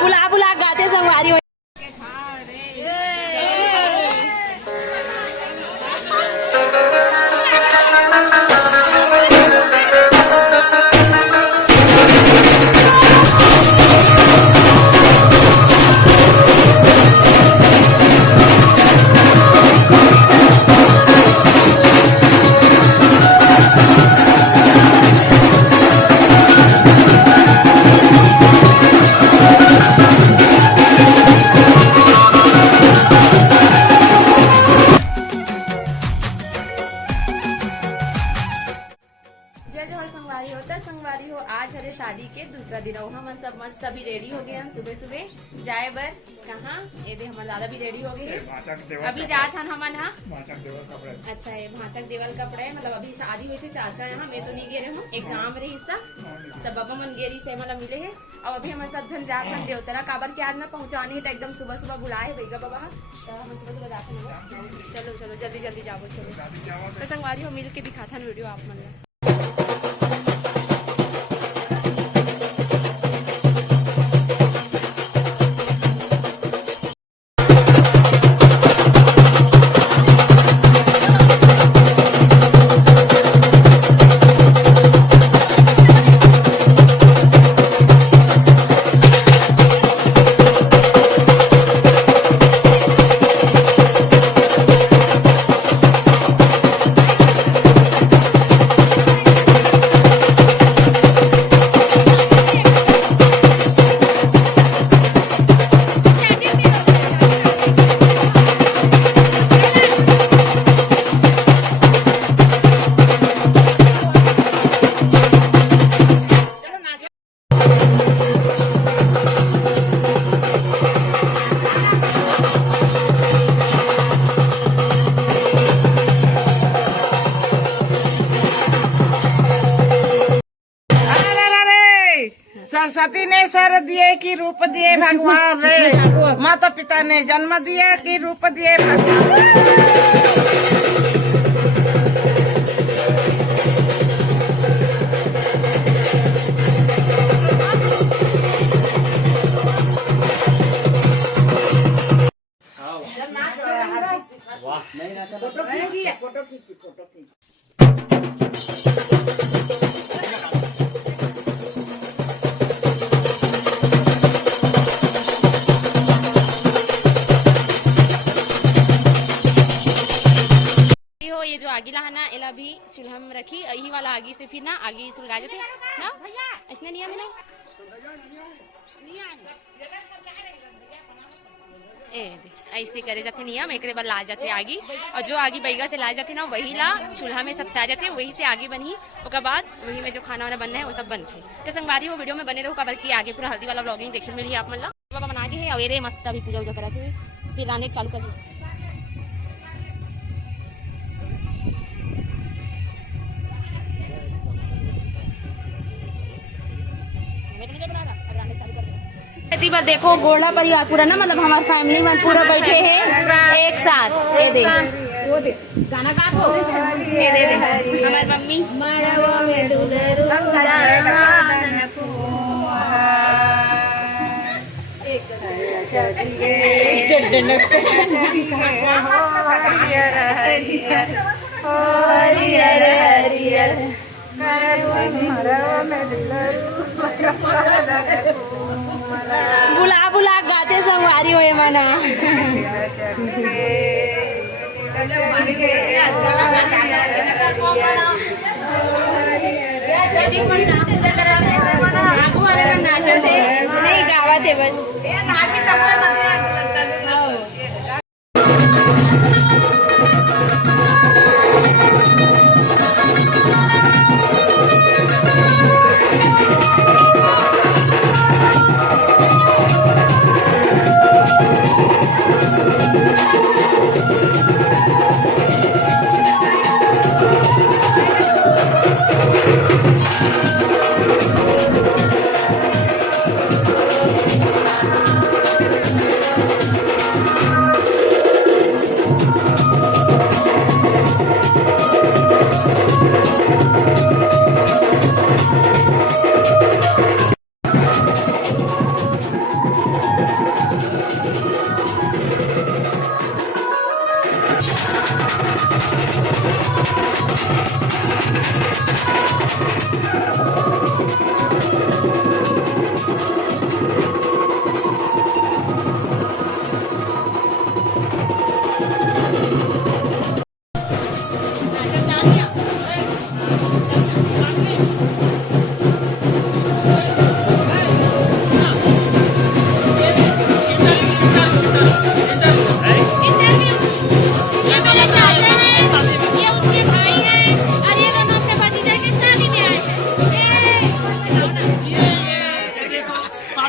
बुला बुला गाते संगवारी हो। संगवारी हो तो संगवारी हो, आज हरे शादी के दूसरा दिन हो। हम सब मस्त अभी रेडी हो गए हैं सुबह सुबह जाए बर कहाँ ये दे हमारे दादा भी रेडी हो गए अभी जा था हम अच्छा ये भाचक देवल कपड़े मतलब अभी शादी हुई से चाचा यहाँ मैं तो नहीं गे रहे हूँ एग्जाम रही इसका तब बाबा मन गेरी से मतलब मिले है और अभी हमारे सब जन जाते हैं देवतरा काबर के आज ना पहुँचानी है तो एकदम सुबह सुबह बुलाए भैया बाबा तो हम सुबह सुबह जाते हैं। चलो चलो जल्दी जल्दी जाओ चलो तो संगवारी हो मिल के दिखाता वीडियो आप मन। सरस्वती ने सर दिए कि रूप दिए भगवान रे, माता पिता ने जन्म दिया कि रूप दिए भगवान। फोटो खींची ये जो आगी ला ना एला भी चूल्हा में रखी यही वाला आगी से फिर ना आगी सुलगा जाते ना इसने नियम है ना ऐसे करे जाते नियम एक बार ला जाते आगी और जो आगी बैगा से ला जाते ना वही ला चूल्हा में सब चा जाते वही से आगे बनी उसके बाद वही में जो खाना वाना बनना है वो सब बनते। तो संगवारी हो वीडियो में बने रहो कबर की आगे पूरा हल्दी वाला व्लॉगिंग देखने मिली आप मतलब बाबा बना के है और ये मस्त अभी पूजा वूजा करा के फिर लाने चालू कर बार देखो गोला परिवार पूरा ना मतलब हमारे फैमिली में पूरा बैठे हैं एक साथ ये दे गाना गा दो ये दे हमारी मम्मी बुला बुला गाते संगवारी हो मना नहीं गावा थे बस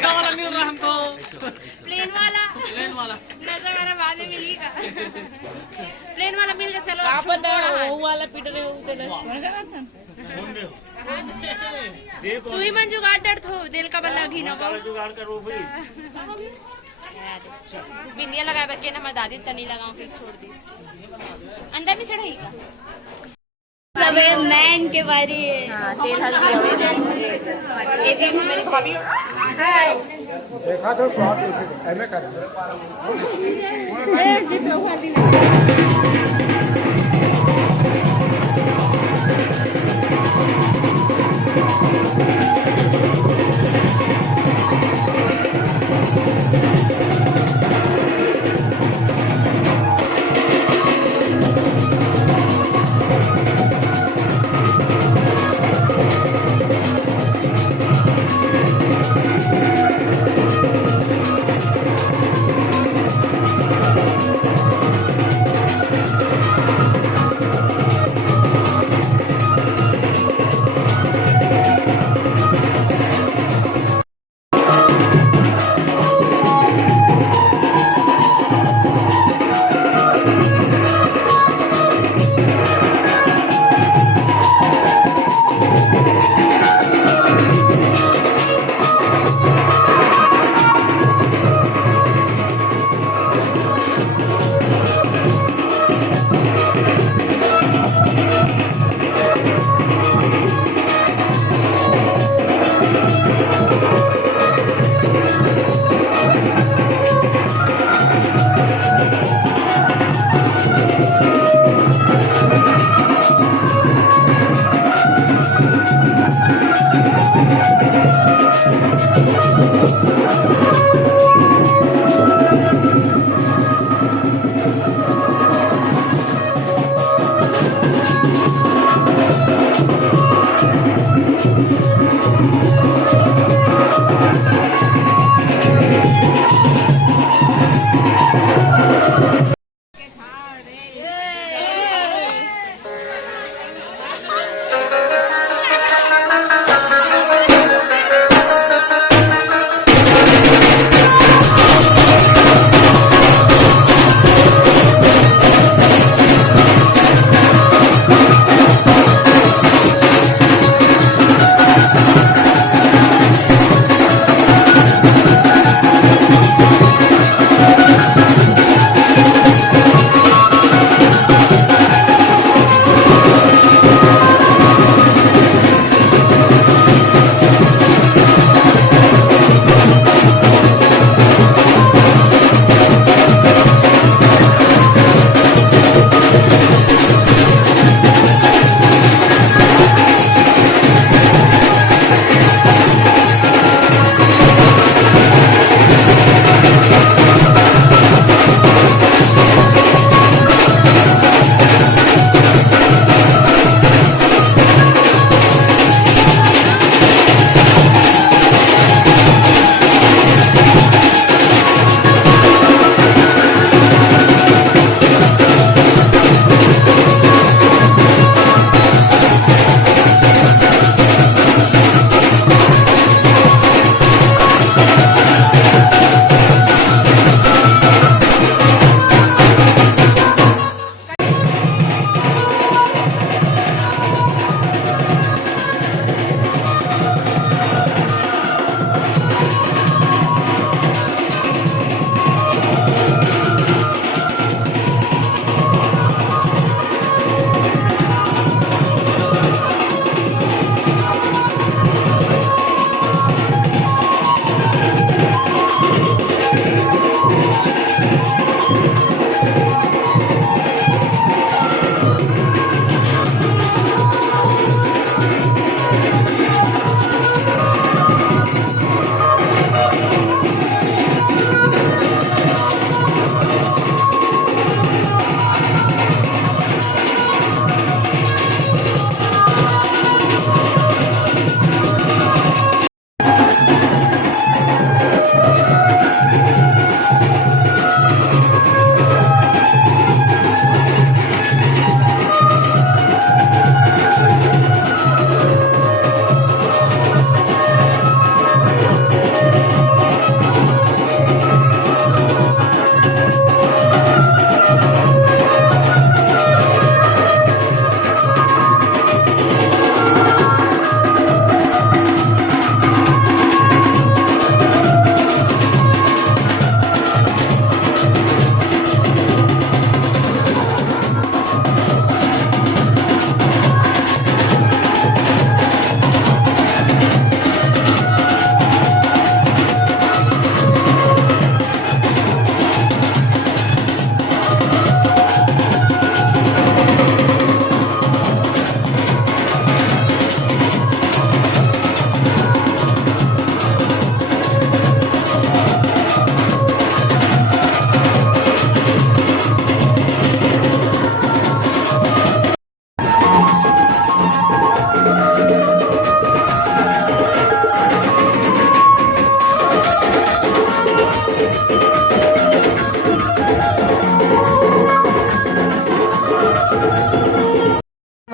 सीधा वाला मिल रहा है हमको। प्लेन वाला नजर वाला बाद में मिलेगा। प्लेन वाला मिल गया, चलो आप बताओ वो वाला पीट रहे हो तू ही मन जुगाड़ डर थो दिल का बल्ला घी ना जुगाड़ करो भाई। बिंदिया लगाए बच्चे ना मैं दादी तनी लगाऊं फिर छोड़ दी अंदर भी चढ़ाई का सब मैन के बारी है। तेल हल्दी ये देखो मेरी भाभी देखा तो फ्लॉट ऐसे एमए कर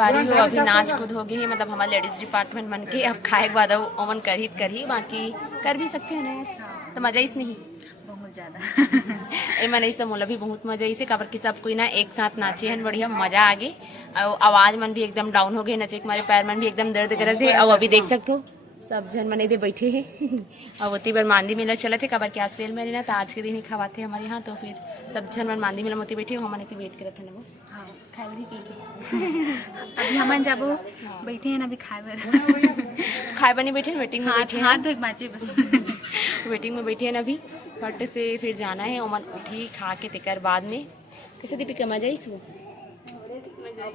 संगवारी हो अभी नाच कूद हो गई है, मतलब हमारा लेडीज डिपार्टमेंट बन के अब खाए के बाद ओमन कर ही बाकी कर भी सकते हैं ना, तो मजा इस नहीं बहुत ज्यादा मैंने इस मोला भी बहुत मजा इसे काबर की सब कोई ना एक साथ नाचे हैं, बढ़िया मजा आ गई। और आवाज मन भी एकदम डाउन हो गई, नचे के हमारे पैर मन भी एकदम दर्द करत थे। और अभी देख सकते हो सब जन मन इधर बैठे हैं और होती बार मांदी मेला चला थे काबर के आज तेल मेरे ना, तो आज के दिन ही खवाते हमारे यहाँ, तो फिर सब जन मन मांदी मेला मोती बैठे हमारे की वेट करते हैं। हाँ खाए भी पी के अभी हमन जाबो बैठे हैं अभी खाए बर खाए बनी बैठे वेटिंग में बैठे हाथ धोक बाचे बस वेटिंग में बैठे हैं अभी। फट से फिर जाना है ओमन उठी खा के तेकर बाद में कैसे दीपिका मजा इस वो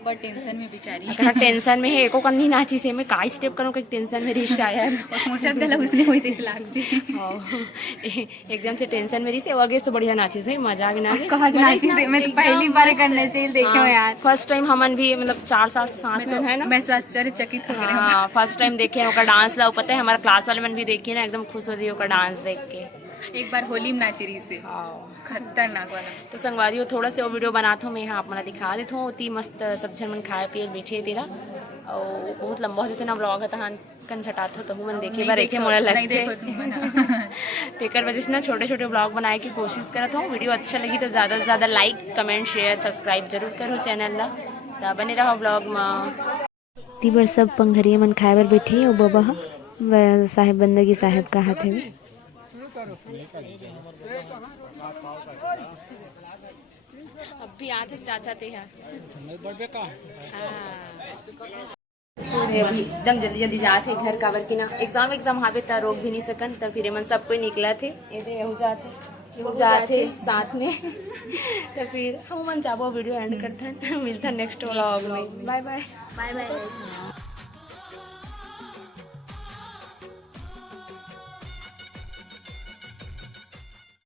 पर टेंशन में बेचारी अगर टेंशन में है एको कन्नी नाची से मैं का स्टेप करूं कि टेंशन में रिश आया और सोचा गला उसने होई थी लागती एकदम से टेंशन में रिश आगे तो बढ़िया नाची भाई मजा आ गया कहा नाची से मैं तो पहली बार करने से देखो यार फर्स्ट टाइम हमन भी मतलब 4 साल से साथ में है ना, मैं आश्चर्यचकित हो गई। हां फर्स्ट टाइम देखे ओका डांस ला पता है हमारा क्लास वाले मन भी देखी ना एकदम खुश हो जी ओका डांस देख के। एक बार होली में नाची रही से खतरनाक वाला। तो संगवारी थोड़ा से वो वीडियो बनाता हूँ मैं यहाँ आप मना दिखा देता हूँ ती मस्त सब जन मन खाए पिए बैठे तेरा और बहुत लंबा हो जाते ना ब्लॉग है तहान कन छटात हो तो मन देखे बार एक मोड़ा लगते तेकर वजह से ना छोटे छोटे ब्लॉग बनाए की कोशिश करत हूँ। वीडियो अच्छा लगी तो ज़्यादा से ज़्यादा लाइक कमेंट शेयर सब्सक्राइब जरूर करो चैनल ला, तो बने रहो ब्लॉग में। ती बार सब पंघरिया मन खाए बर बैठे और बाबा साहेब बंदगी साहेब का हाथ है अब भी आते चाचा थे हैं तो अभी एकदम जल्दी जल्दी जाते घर काबर की ना एग्जाम हावे ता रोक भी नहीं सकन, तब फिर मन सब कोई निकला थे ये जाते साथ में तो फिर हम मन चाबो वीडियो एंड करते हैं, मिलता नेक्स्ट व्लॉग में। Bye bye bye bye.